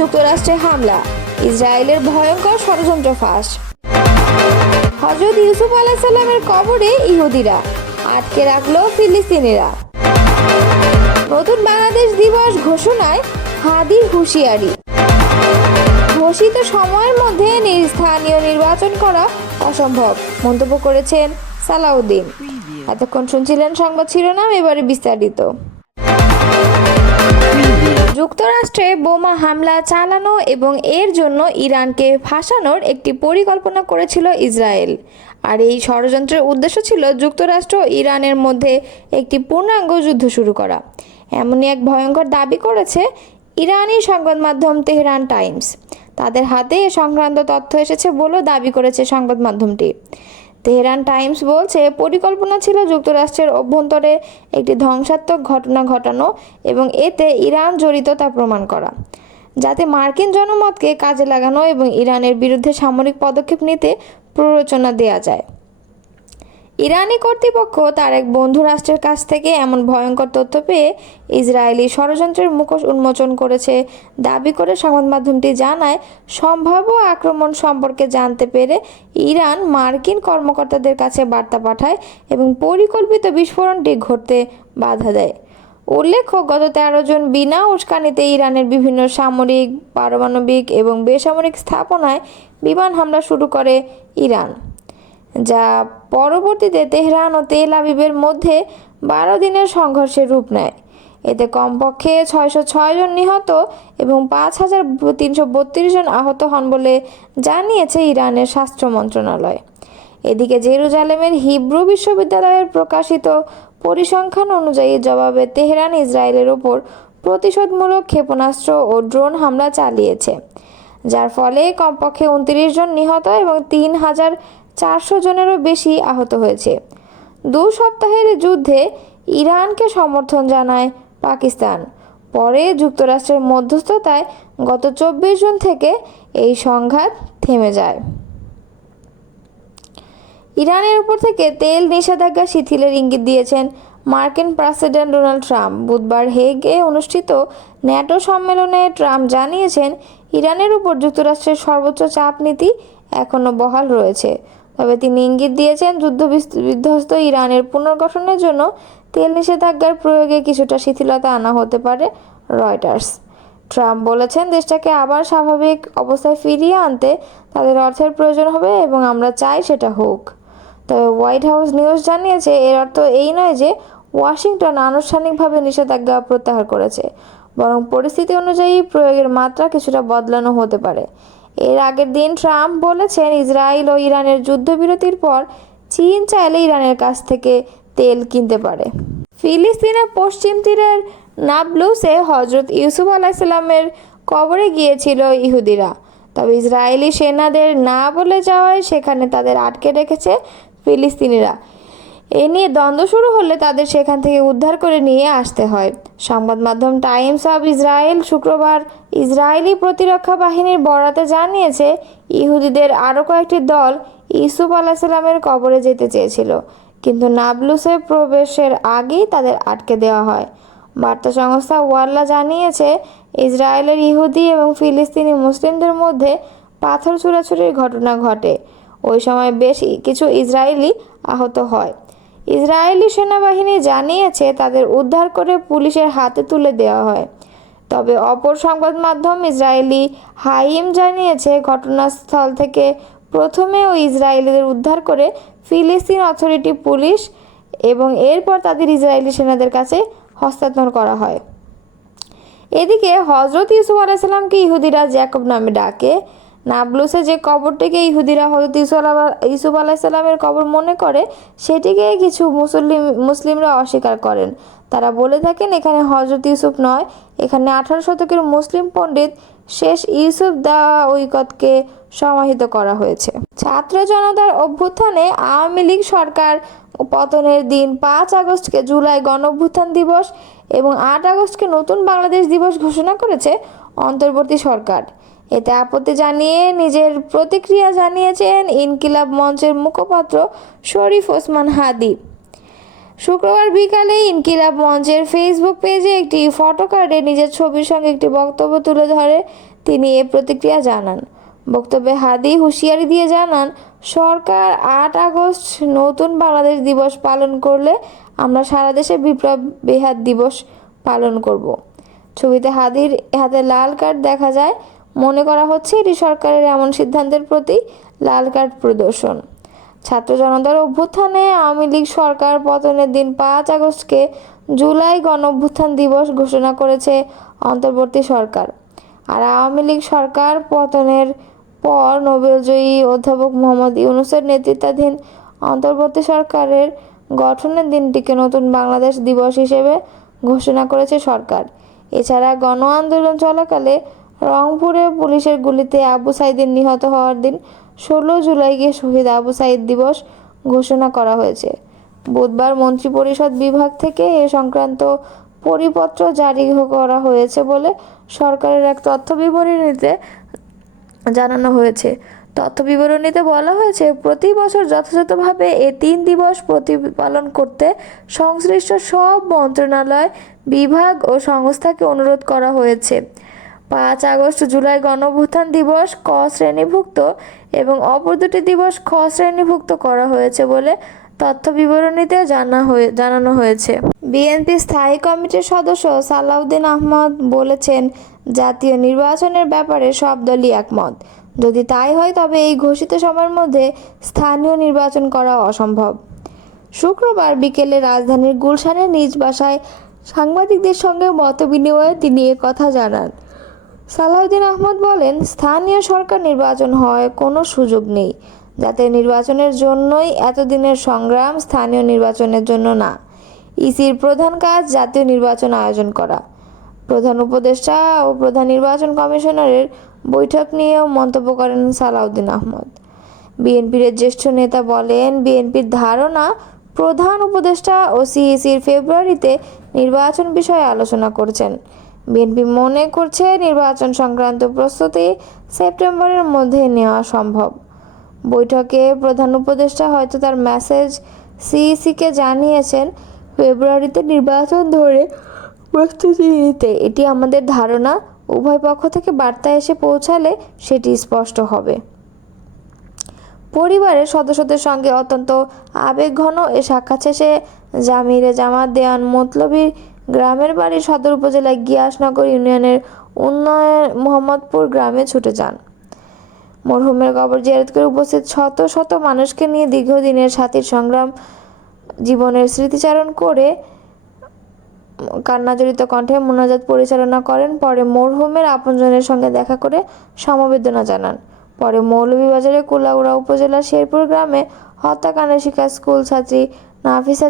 যুক্তরাষ্ট্রে হামলা, ইসরায়েলের ভয়ঙ্কর ষড়যন্ত্র ফাঁস। হযরত ইউসুফ আলাইহিস সালামের কবরে ইহুদিরা, আটকে রাখলো ফিলিস্তিনিরা। নতুন বাংলাদেশ দিবস ঘোষণায় হাদির হুঁশিয়ারি, ঘোষিত সময়ের মধ্যে স্থানীয় নির্বাচন করা অসম্ভব মন্তব্য করেছেন সালাউদ্দিন। এতক্ষণ শুনছিলেন সংবাদ শিরোনাম, এবারে বিস্তারিত। যুক্তরাষ্ট্রে বোমা হামলা চালানো এবং এর জন্য ইরানকে ফাঁসানোর একটি পরিকল্পনা করেছিল ইসরায়েল। আর এই ষড়যন্ত্রের উদ্দেশ্য ছিল যুক্তরাষ্ট্র ও ইরানের মধ্যে একটি পূর্ণাঙ্গ যুদ্ধ শুরু করা। এমনই এক ভয়ঙ্কর দাবি করেছে ইরানি সংবাদ মাধ্যম তেহরান টাইমস। তাদের হাতে এ সংক্রান্ত তথ্য এসেছে বলেও দাবি করেছে সংবাদ মাধ্যমটি। তেহরান টাইমস বলছে, পরিকল্পনা ছিল যুক্তরাষ্ট্রের অভ্যন্তরে একটি ধ্বংসাত্মক ঘটনা ঘটানো এবং এতে ইরান জড়িত তা প্রমাণ করা, যাতে মার্কিন জনমতকে কাজে লাগানো এবং ইরানের বিরুদ্ধে সামরিক পদক্ষেপ নিতে প্ররোচনা দেওয়া যায়। ইরানি কর্তৃপক্ষ তার এক বন্ধু রাষ্ট্রের কাছ থেকে এমন ভয়ঙ্কর তথ্য পেয়ে ইসরায়েলি ষড়যন্ত্রের মুখোশ উন্মোচন করেছে দাবি করে সংবাদ মাধ্যমটি জানায়, সম্ভাব্য আক্রমণ সম্পর্কে জানতে পেরে ইরান মার্কিন কর্মকর্তাদের কাছে বার্তা পাঠায় এবং পরিকল্পিত বিস্ফোরণটি ঘটতে বাধা দেয়। উল্লেখ্য, গত 13 জুন বিনা উস্কানিতে ইরানের বিভিন্ন সামরিক, পারমাণবিক এবং বেসামরিক স্থাপনায় বিমান হামলা শুরু করে ইরান, যা পরবর্তীতে তেহরান ও তেল আবিবের মধ্যে 12 দিনের সংঘর্ষের রূপ নেয়। এতে কমপক্ষে 606 জন নিহত এবং 5332 জন আহত হন বলে জানিয়েছে ইরানের স্বাস্থ্য মন্ত্রণালয়। এদিকে জেরুজালেমের হিব্রু বিশ্ববিদ্যালয়ের প্রকাশিত পরিসংখ্যান অনুযায়ী জবাবে তেহরান ইসরায়েলের ওপর প্রতিশোধমূলক ক্ষেপণাস্ত্র ও ড্রোন হামলা চালিয়েছে, যার ফলে কমপক্ষে 29 জন নিহত এবং 3400 জনেরও বেশি আহত হয়েছে। 2 সপ্তাহের যুদ্ধে ইরানকে সমর্থন জানায় পাকিস্তান। পরে যুক্তরাষ্ট্রের মধ্যস্থতায় গত 24 জুন থেকে এই সংঘাত থেমে যায়। ইরানের উপর থেকে তেল নিষেধাজ্ঞা শিথিলের ইঙ্গিত দিয়েছেন মার্কিন প্রেসিডেন্ট ডোনাল্ড ট্রাম্প। বুধবার হেগে অনুষ্ঠিত ন্যাটো সম্মেলনে ট্রাম্প জানিয়েছেন, ইরানের উপর যুক্তরাষ্ট্রের সর্বোচ্চ চাপ নীতি এখনও বহাল রয়েছে। তবে তিনি ইঙ্গিত দিয়েছেন, যুদ্ধবিধ্বস্ত ইরানের পুনর্গঠনের জন্য তেল নিষেধাজ্ঞার প্রয়োগে কিছুটা শিথিলতা আনা হতে পারে। রয়টার্স। ট্রাম্প বলেছেন, দেশটাকে আবার স্বাভাবিক অবস্থায় ফিরিয়ে আনতে তাদের অর্থের প্রয়োজন হবে এবং আমরা চাই সেটা হোক। তবে হোয়াইট হাউস নিউজ জানিয়েছে, এর অর্থ এই নয় যে ওয়াশিংটন আনুষ্ঠানিকভাবে নিষেধাজ্ঞা প্রত্যাহার করেছে, বরং পরিস্থিতি অনুযায়ী প্রয়োগের মাত্রা কিছুটা বদলানো হতে পারে। এর আগের দিন ট্রাম্প বলেছেন, ইসরায়েল ও ইরানের যুদ্ধবিরতির পর চীন চাইলে ইরানের কাছ থেকে তেল কিনতে পারে। ফিলিস্তিনের পশ্চিম তীরের নাবলুসে হযরত ইউসুফ আলাইহিস সালামের কবরে গিয়েছিল ইহুদিরা। তবে ইসরায়েলি সেনাদের না বলে যাওয়ায় সেখানে তাদের আটকে রেখেছে ফিলিস্তিনিরা। এ নিয়ে দ্বন্দ্ব শুরু হলে তাদের সেখান থেকে উদ্ধার করে নিয়ে আসতে হয়। সংবাদ মাধ্যম টাইমস অব ইসরায়েল শুক্রবার ইসরায়েলি প্রতিরক্ষা বাহিনীর বরাতে জানিয়েছে, ইহুদিদের আরও কয়েকটি দল ইউসুফ আলাইহিস সালামের কবরে যেতে চেয়েছিল, কিন্তু নাবলুসে প্রবেশের আগেই তাদের আটকে দেওয়া হয়। বার্তা সংস্থা ওয়াল্লা জানিয়েছে, ইসরায়েলের ইহুদি এবং ফিলিস্তিনি মুসলিমদের মধ্যে পাথর ছোড়াছুড়ির ঘটনা ঘটে। ওই সময় বেশ কিছু ইসরায়েলি আহত হয়। ইসরায়েলি সেনাবাহিনী জানিয়েছে, তাদের উদ্ধার করে পুলিশের হাতে তুলে দেওয়া হয়। তবে অপর সংবাদ মাধ্যম ইসরায়েলি হাইম জানিয়েছে, ঘটনাস্থল থেকে প্রথমে ওই ইসরায়েলিদের উদ্ধার করে ফিলিস্তিন অথরিটি পুলিশ এবং এরপর তাদের ইসরায়েলি সেনাদের কাছে হস্তান্তর করা হয়। এদিকে হযরত ইউসুফ আলাইহিস সালামকে ইহুদিরা জ্যাকব নামে ডাকে। নাবলুসে যে কবরটিকে ইহুদিরা হযরত ইউসুফ আলাইহিস সালামের কবর মনে করে, সেটিকে কিছু মুসলিমরা অস্বীকার করেন। তারা বলে থাকেন, এখানে হযরত ইউসুফ নয়, এখানে 18 শতকের মুসলিম পণ্ডিত শেষ ইউসুফ দাওয়িকতকে সমাহিত করা হয়েছে। ছাত্র জনতার অভ্যুত্থানে আওয়ামী লীগ সরকার পতনের দিন 5 আগস্টকে জুলাই গণঅভ্যুত্থান দিবস এবং 8 আগস্টকে নতুন বাংলাদেশ দিবস ঘোষণা করেছে অন্তর্বর্তী সরকার। এতে আপত্তি জানিয়ে নিজের প্রতিক্রিয়া জানিয়েছেন ইনকিলাব মঞ্চের মুখপাত্র শরীফ ওসমান হাদি। শুক্রবার বিকালে ইনকিলাব মঞ্চের ফেসবুক পেজে একটি ফটো কার্ডে নিজের ছবির সঙ্গে একটি বক্তব্য তুলে ধরে তিনি এ প্রতিক্রিয়া জানান। বক্তব্যে হাদি হুঁশিয়ারি দিয়ে জানান, সরকার ৮ আগস্ট নতুন বাংলাদেশ দিবস পালন করলে আমরা সারা দেশে বিপ্লব বেহাত দিবস পালন করব। ছবিতে হাদির হাতে লাল কার্ড দেখা যায়। মনে করা হচ্ছে এটি সরকারের এমন সিদ্ধান্তের প্রতি লাল কার্ড প্রদর্শন। ছাত্র জনতার অভ্যুত্থানে আওয়ামী লীগ সরকার পতনের দিন ৫ আগস্টকে জুলাই গণঅভ্যুত্থান দিবস ঘোষণা করেছে অন্তর্বর্তী সরকার। আর আওয়ামী লীগ সরকার পতনের পর নোবেলজয়ী অধ্যাপক মোহাম্মদ ইউনূসের নেতৃত্বাধীন অন্তর্বর্তী সরকারের গঠনের দিনটিকে নতুন বাংলাদেশ দিবস হিসেবে ঘোষণা করেছে সরকার। এছাড়া গণ আন্দোলন চলাকালে রংপুরে পুলিশের গুলিতে আবু সাঈদের নিহত হওয়ার দিন ১৬ জুলাইকে শহীদ আবু সাঈদ দিবস ঘোষণা করা হয়েছে। বুধবার মন্ত্রিপরিষদ বিভাগ থেকে এ সংক্রান্ত পরিপত্র জারি করা হয়েছে বলে সরকারের এক তথ্য বিবরণীতে জানানো হয়েছে। তথ্য বিবরণীতে বলা হয়েছে, প্রতি বছর যথাযথভাবে এ ৩ দিবস প্রতিপালন করতে সংশ্লিষ্ট সব মন্ত্রণালয়, বিভাগ ও সংস্থাকে অনুরোধ করা হয়েছে। ৫ আগস্ট জুলাই গণঅভ্যুত্থান দিবস ক শ্রেণীভুক্ত এবং অপর দুটি দিবস খ শ্রেণীভুক্ত করা হয়েছে বলে তথ্য বিবরণীতে জানানো হয়েছে। বিএনপি স্থায়ী কমিটির সদস্য সালাউদ্দিন আহমদ বলেছেন, জাতীয় নির্বাচনের ব্যাপারে সব দলই একমত। যদি তাই হয় তবে এই ঘোষিত সময়ের মধ্যে স্থানীয় নির্বাচন করা অসম্ভব। শুক্রবার বিকেলে রাজধানীর গুলশানের নিজ বাসায় সাংবাদিকদের সঙ্গে মতবিনিময়ে তিনি কথা জানান। সালাউদ্দিন আহমদ বলেন, স্থানীয় সরকার নির্বাচন হয় কোনো সুযোগ নেই। জাতীয় নির্বাচনের জন্যই এতদিনের সংগ্রাম, স্থানীয় নির্বাচনের জন্য না। ইসির প্রধান কাজ জাতীয় নির্বাচন আয়োজন করা। প্রধান উপদেষ্টা ও প্রধান নির্বাচন কমিশনারের বৈঠক নিয়েও মন্তব্য করেন সালাউদ্দিন আহমদ। বিএনপির জ্যেষ্ঠ নেতা বলেন, বিএনপির ধারণা প্রধান উপদেষ্টা ও সিইসির ফেব্রুয়ারিতে নির্বাচন বিষয়ে আলোচনা করছেন। বিএনপি মনে করছে নির্বাচন সংক্রান্ত প্রস্তুতি সেপ্টেম্বরের মধ্যে নেওয়া সম্ভব। বৈঠকে প্রধান উপদেষ্টা হয়তো তার মেসেজ সিইসিকে জানিয়েছেন, ফেব্রুয়ারিতে নির্বাচন ধরে প্রস্তুতি নিতে। এটি আমাদের ধারণা। উভয় পক্ষ থেকে বার্তা এসে পৌঁছালে সেটি স্পষ্ট হবে। পরিবারের সদস্যদের সঙ্গে অত্যন্ত আবেগঘন এ সাক্ষাৎ শেষে জামিরে জামাত দেওয়ান মতলবীর গ্রামের বাড়ি সদর উপজেলায় গিয়াসনগর ইউনিয়নের মোহাম্মদপুর গ্রামে ছুটে যান। মরহুমের কবর জিয়ারত করে উপস্থিত শত শত মানুষকে নিয়ে দীর্ঘদিনের সাথীর সংগ্রাম, জীবনের স্মৃতিচারণ করে কান্নাজড়িত কণ্ঠে মোনাজাত পরিচালনা করেন। পরে মরহুমের আপনজনের সঙ্গে দেখা করে সমবেদনা জানান। পরে মৌলভীবাজারের কুলাউড়া উপজেলার শেরপুর গ্রামে হত্যাকাণ্ডের শিকার স্কুল ছাত্রী নাফিসা